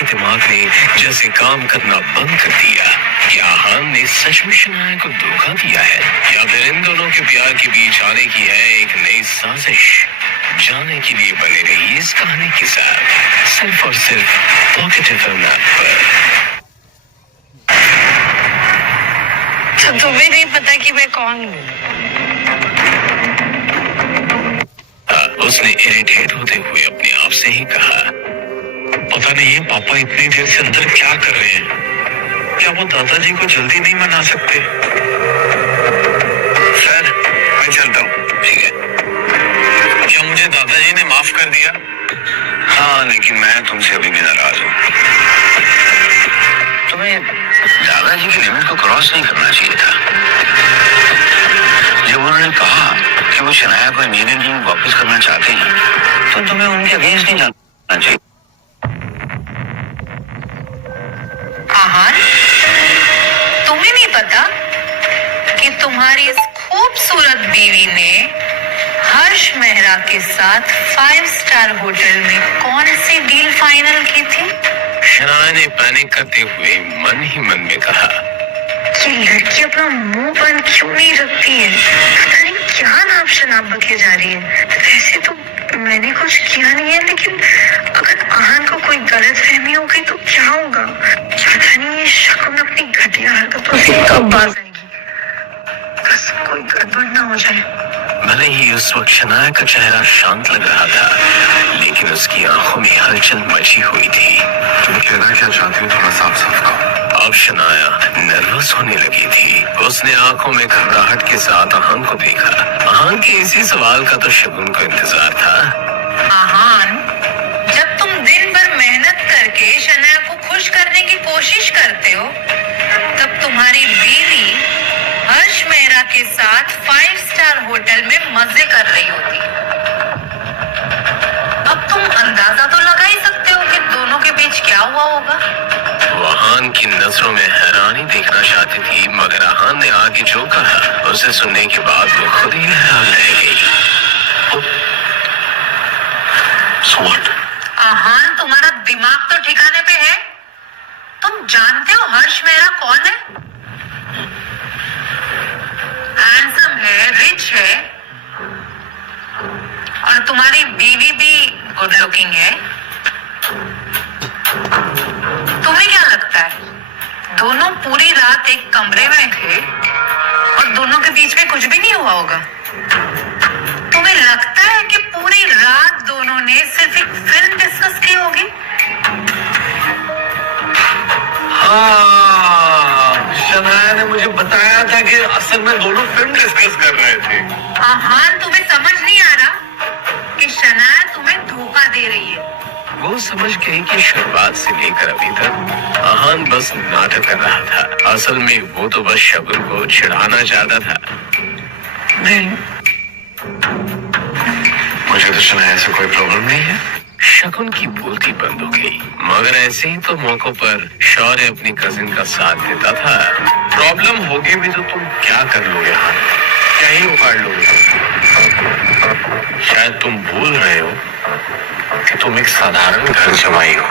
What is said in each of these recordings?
के दिमाग ने जैसे काम करना बंद कर दिया। क्या आहान ने सच में शनाया को धोखा दिया है या फिर इन दोनों के प्यार के बीच आने की है एक नई साजिश? जानने के लिए बने रही इस कहानी के साथ सिर्फ और सिर्फ पॉकेट एफएम पर। तो तुम्हें नहीं पता कि मैं कौन हूँ? उसने इरिटेट होते हुए अपने आप से ही कहा, पता नहीं है पापा इतनी देर से अंदर क्या कर रहे हैं। क्या वो दादाजी को जल्दी नहीं मना सकते? सर मैं चलता हूँ। ठीक है। क्या मुझे दादाजी ने माफ कर दिया? हाँ, लेकिन मैं तुमसे अभी भी नाराज हूँ। तुम्हें दादाजी की लिमिट को क्रॉस नहीं करना चाहिए था। जब उन्होंने कहा कि वो शनाया को इंजीनियरिंग वापस करना चाहते हैं तो तुम्हें उनके अगेंस्ट नहीं जाना चाहिए। आहान, तुम्हें नहीं पता कि तुम्हारी इस खूबसूरत बीवी ने हर्ष मेहरा के साथ 5 स्टार होटल में कौन सी डील फाइनल की थी? शनाया ने पैनिक करते हुए मन ही मन में कहा, ये लड़की अपना मुंह बंद क्यों नहीं रखती है? पता नहीं क्या नाम शनाब बके जा रही है। वैसे तो मैंने कुछ किया नहीं है, लेकिन अगर आहान को कोई गलतफहमी हो गई तो क्या होगा? पता नहीं ये शकुन अपनी घटिया हरकतों से कब बाज आएगी। बस कोई गड़बड़ ना हो जाए। भले ही उस वक्त शनाया का चेहरा शांत लग रहा था, लेकिन उसकी आंखों में हलचल मची हुई थी। तुम कहना क्या चाहती हो? थोड़ा साफ साफ कहो। अब शनाया नर्वस होने लगी थी। उसने आंखों में घबराहट के साथ आहान को देखा। आहान के इसी सवाल का तो शगुन को इंतजार था। आहान, जब तुम दिन भर मेहनत करके शनाया को खुश करने की कोशिश करते हो, तब तुम्हारी बीवी हर्ष मेहरा के साथ 5 स्टार होटल में मजे कर रही होती। अब तुम अंदाजा तो लगा ही सकते हो कि दोनों के बीच क्या हुआ होगा। आहान की नजरों में हैरानी देखना चाहती थी, मगर आहान ने आगे जो कहा उसे सुनने के बाद वो खुद ही हैरान रह गई। आहान, तुम्हारा दिमाग तो ठिकाने पे है? तुम जानते हो हर्ष मेहरा कौन है? हैंडसम है, रिच है, और तुम्हारी बीवी भी गुड लुकिंग है। तुम्हें क्या लगता है दोनों पूरी रात एक कमरे में थे और दोनों के बीच में कुछ भी नहीं हुआ होगा? तुम्हें लगता है कि पूरी रात दोनों ने सिर्फ एक फिल्म डिस्कस की होगी? हाँ, शनाया ने मुझे बताया था कि असल में दोनों फिल्म डिस्कस कर रहे थे। आहान, तुम्हें समझ नहीं आ रहा कि शनाया तुम्हें धोखा दे रही है? वो समझ गई कि शुरुआत से लेकर अभी तक आहान बस नाटक कर रहा था। असल में वो तो बस शगुन को चिढ़ाना चाहता था। नहीं, मुझे तो शनाया से कोई प्रॉब्लम नहीं है। शगुन की बोलती बंद हो गई, मगर ऐसे ही तो मौकों पर शौर्य अपनी कजिन का साथ देता था। प्रॉब्लम होगी भी तो तुम क्या कर लोगे? हाँ, क्या ही उखाड़ लोगे? शायद तुम भूल रहे हो कि तुम एक साधारण घर जमाई हो।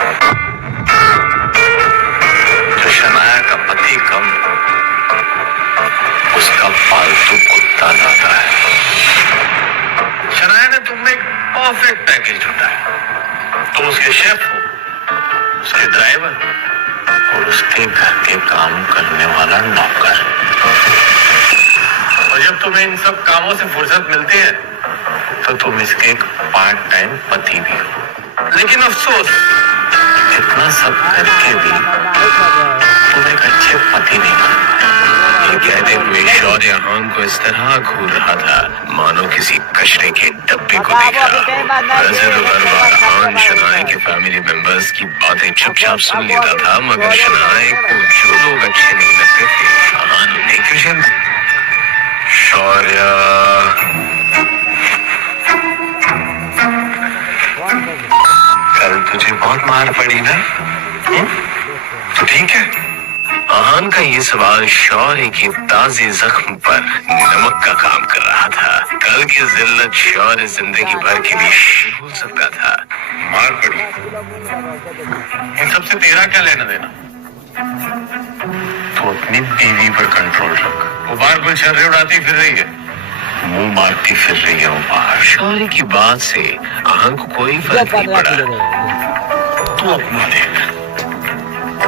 जो शनाया का पति कम, उसका पालतू कुत्ता ज्यादा है। शनाया ने तुमने एक परफेक्ट पैकेज ढूंढा है। तुम उसके शेफ हो, उसके ड्राइवर और उसके घर के काम करने वाला नौकर। और जब तुम्हें इन सब कामों से फुर्सत मिलती है तो तुम इसके एक पार्ट टाइम पति भी हो। लेकिन अफसोस, इतना सब करके भी तुम एक अच्छे पति नहीं बन पाए। ये कहते हुए शौर्य आहान को इस तरह घूर रहा था मानो किसी कचरे के डब्बे को देख रहा। वैसे तो हर बार आहान शनाया के फैमिली मेंबर्स की बातें चुपचाप सुन लेता था, मगर शनाया को जो लोग अच्छे नहीं लगते थे आहान उन्हें क्यों? शौर्य, कल तुझे बहुत मार पड़ी ना? तो ठीक है। आहान अहान का ये सवाल शौर्य के ताजे जख्म पर नमक का काम कर रहा था। कल की जिल्लत शौर्य जिंदगी भर के लिए भूल सकता था। मार पड़ी, इन सबसे तेरा क्या लेना देना? तू अपनी बीवी पर कंट्रोल रख। वो बाहर गुलछर्रे उड़ाती फिर रही है, मुंह मारती फिर रही है वो बाहर। शौर्य की बात से अहान को कोई फर्क नहीं पड़ा। तू अपना देख,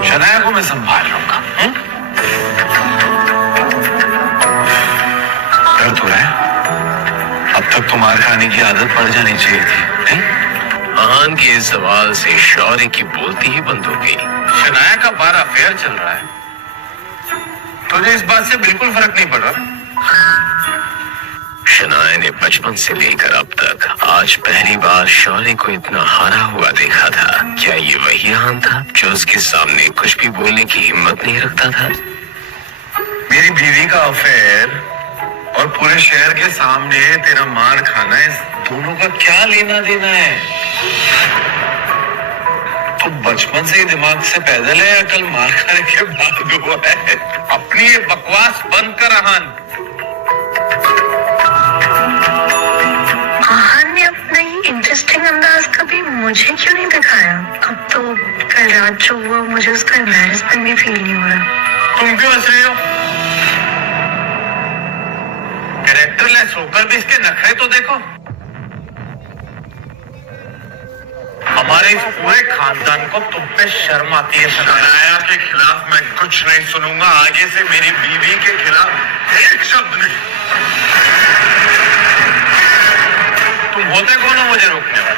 शनाया को मैं संभाल लूंगा। डर तो है, अब तक तो मार खाने की आदत पड़ जानी चाहिए थी, नहीं? अहान के इस सवाल से शौर्य की बोलती ही बंद हो गई। शनाया का 12 अफेयर चल रहा है, तुझे इस बात से बिल्कुल फर्क नहीं पड़ रहा? शनाया ने बचपन से लेकर अब तक आज पहली बार शौर्य को इतना हारा हुआ देखा था। क्या ये वही अहान था जो उसके सामने कुछ भी बोलने की हिम्मत नहीं रखता था? मेरी बीवी का अफेयर और पूरे शहर के सामने तेरा मार खाना, इस दोनों का क्या लेना देना है? तो बचपन से ही दिमाग से पैदल है या कल मार खाने के बाद हुआ है? अपनी ये बकवास बंद कर अहान। आहान ने अपना ही इंटरेस्टिंग अंदाज कभी मुझे क्यों नहीं दिखाया? अब तो कल रात जो हुआ मुझे उसका एम्बैरेसमेंट भी फील नहीं हो रहा। तुम क्यों हंस रही हो? कैरेक्टरलेस होकर भी इसके नखरे तो देखो। हमारे इस पूरे खानदान को तुम पे शर्म आती है। शनाया के खिलाफ मैं कुछ नहीं सुनूंगा, आगे से मेरी बीवी के खिलाफ एक शब्द नहीं। तुम होते कौन हो मुझे रोकने वाले?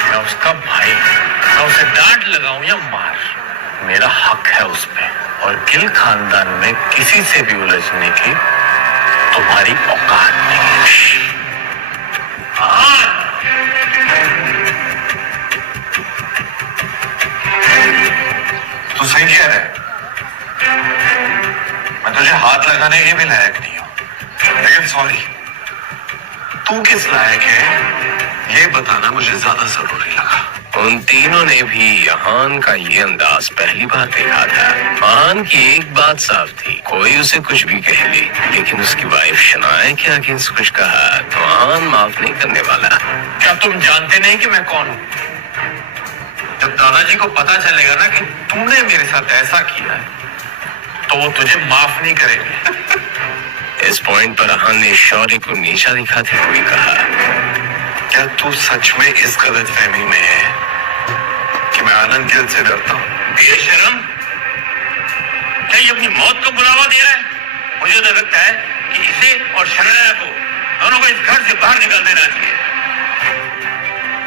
मैं उसका भाई, मैं उसे डांट लगाऊं या मार, मेरा हक है उस पे। और गिल खानदान में किसी से भी उलझने की तुम्हारी औकात नहीं है। तू सही कह रहा है, मैं तुझे हाथ लगाने के भी लायक नहीं हूं, लेकिन सॉरी, तू किस लायक है ये बताना मुझे ज्यादा जरूरी लगा। उन तीनों ने भी अहान का ये अंदाज पहली बार देखा था। अहान की एक बात साफ थी, कोई उसे कुछ भी कह ले, लेकिन उसकी वाइफ शनाया के अगेंस्ट कुछ कहा तो अहान माफ नहीं करने वाला। क्या तुम जानते नहीं कि मैं कौन हूं? जब दादाजी को पता चलेगा ना कि तूने मेरे साथ ऐसा किया है, तो वो तुझे माफ नहीं करेंगे। इस पॉइंट पर अहान ने शौर्य को नीचा दिखाते हुए कहा, क्या तू सच में इस गलत फहमी में है कि मैं आनंद गिल से डरता हूं? बेशरम, क्या ये अपनी मौत को बुलावा दे रहा है? मुझे तो लगता है कि इसे और शनाया को दोनों को इस घर से बाहर निकाल देना चाहिए।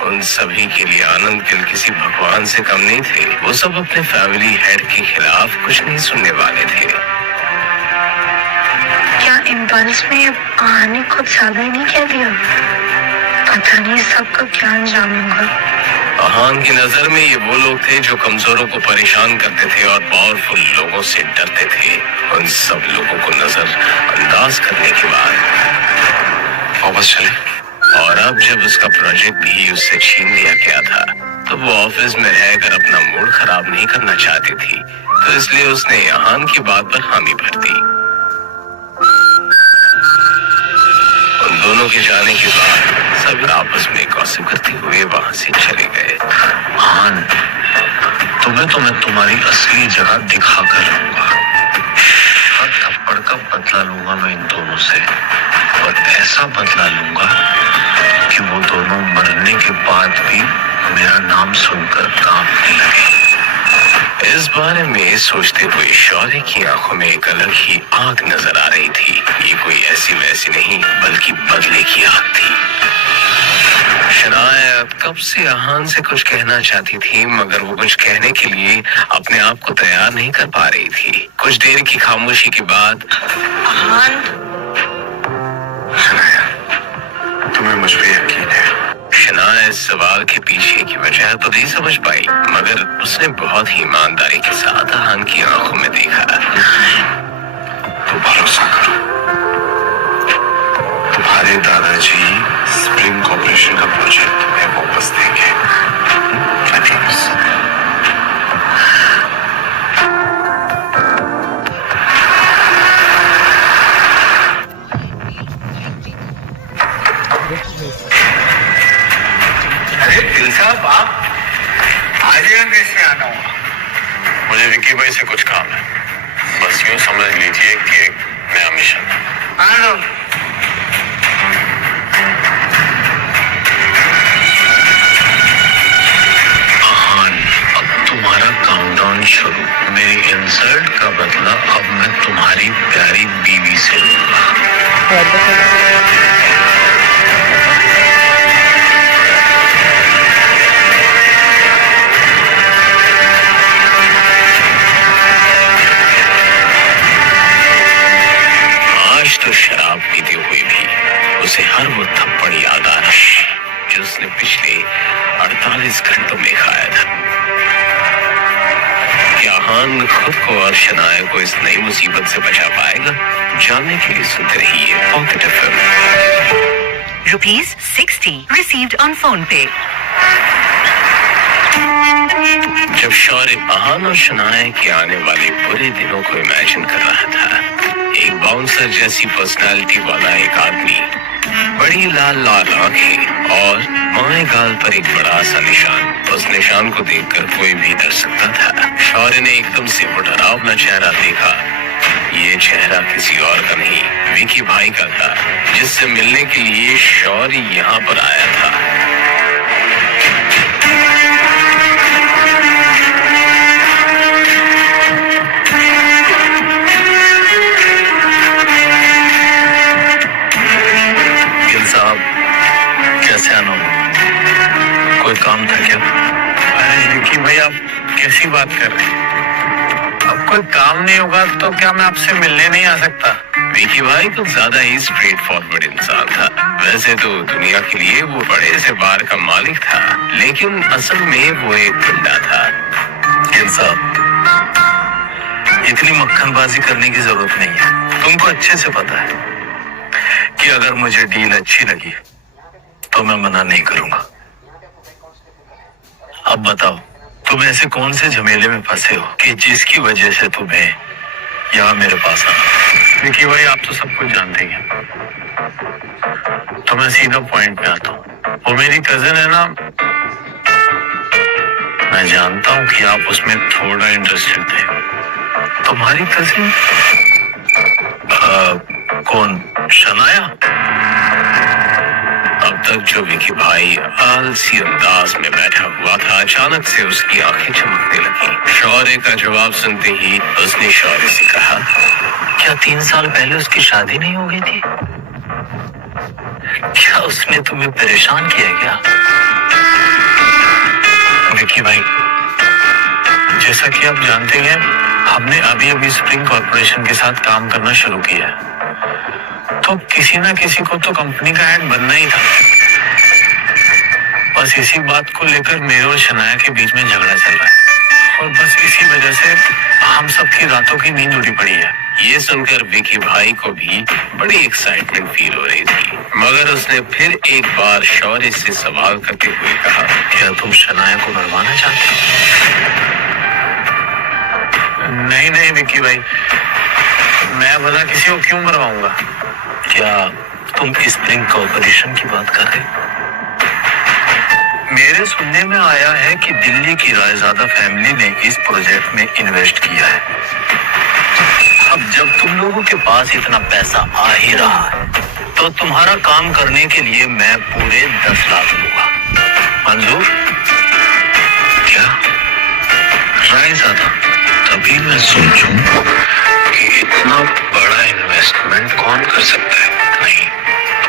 उन सभी के लिए आनंद गिल किसी भगवान से कम नहीं थे। वो सब अपने फैमिली हेड के खिलाफ कुछ नहीं सुनने वाले थे। क्या इम्पल्स में आहान ने खुद ज्यादा ही नहीं कह दिया? पता नहीं सबका क्या अंजाम होगा। अहान की नजर में ये वो लोग थे जो कमजोरों को परेशान करते थे और पावरफुल लोगों से डरते थे। उन सब लोगों को नजर अंदाज करने के बाद वापस चले। और अब जब उसका प्रोजेक्ट भी उससे छीन लिया गया था, तो वो ऑफिस में रहकर अपना मूड खराब नहीं करना चाहती थी, तो इसलिए उसने अहान की बात पर हामी भर दी। उन दोनों के जाने के बाद सभी आपस में गॉसिप करते हुए वहां से चले गए। अहान, तुम्हें तो मैं तुम्हारी असली जगह दिखा कर रहूंगा। हर थप्पड़ का बदला लूंगा मैं इन दोनों से, और ऐसा बदला लूंगा कि वो दोनों मरने के बाद भी मेरा नाम सुनकर कांपने लगे। इस बारे में सोचते हुए शौर्य की आंखों में एक अलग ही आग नजर आ रही थी। ये कोई ऐसी वैसी नहीं, बल्कि बदले की आग थी। शनाया कब से अहान से कुछ कहना चाहती थी, मगर वो कुछ कहने के लिए अपने आप को तैयार नहीं कर पा रही थी। कुछ देर की खामोशी के बाद आहान, शनाया, तुम्हें मुझ पे यकीन है? शनाया इस सवाल के पीछे की वजह तो नहीं समझ पाई, मगर उसने बहुत ही ईमानदारी के साथ अहान की आंखों में देखा। तो भरोसा करो, तुम्हारे दादाजी स्प्रिंग कॉर्पोरेशन का प्रोजेक्ट तुम्हें वापस देंगे। I promise. विकी भाई से कुछ काम है, बस यूं समझ लीजिए कि एक नया मिशन है। आहान, अब तुम्हारा काउंटडाउन शुरू। मेरी इंसल्ट का बदला अब मैं तुम्हारी प्यारी बीवी से लूंगा। आज तो शराब पीते हुए भी उसे हर वो थप्पड़ याद आ रहा है जो उसने पिछले 48 घंटों में खाया था। क्या हान खुद को और शनाया को इस नई मुसीबत से बचा पाएगा? जानने के लिए सुनते रहिए pocket FM. ₹60 received on PhonePe. जब शौर्य आहान और शनाया के आने वाले बुरे दिनों को इमेजिन कर रहा था, एक बाउंसर जैसी पर्सनालिटी वाला एक आदमी, बड़ी लाल लाल आंखें और बाएं गाल पर एक बड़ा सा निशान, उस निशान को देखकर कोई भी डर सकता था। शौर्य ने एकदम से वो डरावना चेहरा देखा। ये चेहरा किसी और का नहीं, विकी भाई का था, जिससे मिलने के लिए शौर्य यहाँ पर आया था। कैसे आना हो? कोई काम था क्या? अरे विकी भाई, आप कैसी बात कर रहे हैं? अब कोई काम नहीं होगा तो क्या मैं आपसे मिलने नहीं आ सकता? विकी भाई तो ज्यादा ही स्ट्रेट फॉरवर्ड इंसान था। वैसे तो दुनिया के लिए वो बड़े से बार का मालिक था, लेकिन असल में वो एक गुंडा था। साहब, इतनी मक्खनबाजी करने की जरूरत नहीं है। तुमको अच्छे से पता है कि अगर मुझे डील अच्छी लगी तो मैं मना नहीं करूंगा। अब बताओ, तुम ऐसे कौन से झमेले में फंसे हो कि जिसकी वजह से तुम्हें यहाँ मेरे पास आना? विकी भाई, आप तो सब कुछ जानते हैं, तो मैं सीधा पॉइंट पे आता हूँ। वो मेरी कजिन है ना, मैं जानता हूँ कि आप उसमें थोड़ा इंटरेस्टेड थे। तुम्हारी कजिन? कौन? शनाया? अब तक जो विकी भाई आलसी अंदाज में बैठा हुआ था, अचानक से उसकी आंखें चमकने लगी। शौर्य का जवाब सुनते ही उसने शौर्य से कहा, क्या 3 साल पहले उसकी शादी नहीं हो गई थी? क्या उसने तुम्हें परेशान किया क्या? विकी भाई, जैसा कि आप जानते हैं, हमने अभी स्प्रिंग कॉर्पोरेशन के साथ काम करना शुरू किया है, तो किसी ना किसी को तो कंपनी का हेड बनना ही था। बस इसी बात को लेकर मेरे और शनाया के बीच में झगड़ा चल रहा है, और बस इसी वजह से हम सबकी रातों की नींद उड़ी पड़ी है। ये सुनकर विकी भाई को भी बड़ी एक्साइटमेंट फील हो रही थी, मगर उसने फिर एक बार शौर्य से सवाल करते हुए कहा, क्या तुम शनाया को मरवाना चाहते हो? नहीं विकी भाई, मैं भला किसी को क्यों मरवाऊंगा? क्या तुम स्प्रिंग कॉर्पोरेशन की बात कर रहे? मेरे सुनने में आया है कि दिल्ली की रायजादा फैमिली ने इस प्रोजेक्ट में इन्वेस्ट किया है। अब जब तुम लोगों के पास इतना पैसा आ ही रहा है, तो तुम्हारा काम करने के लिए मैं पूरे 10 लाख दूंगा। मंजूर?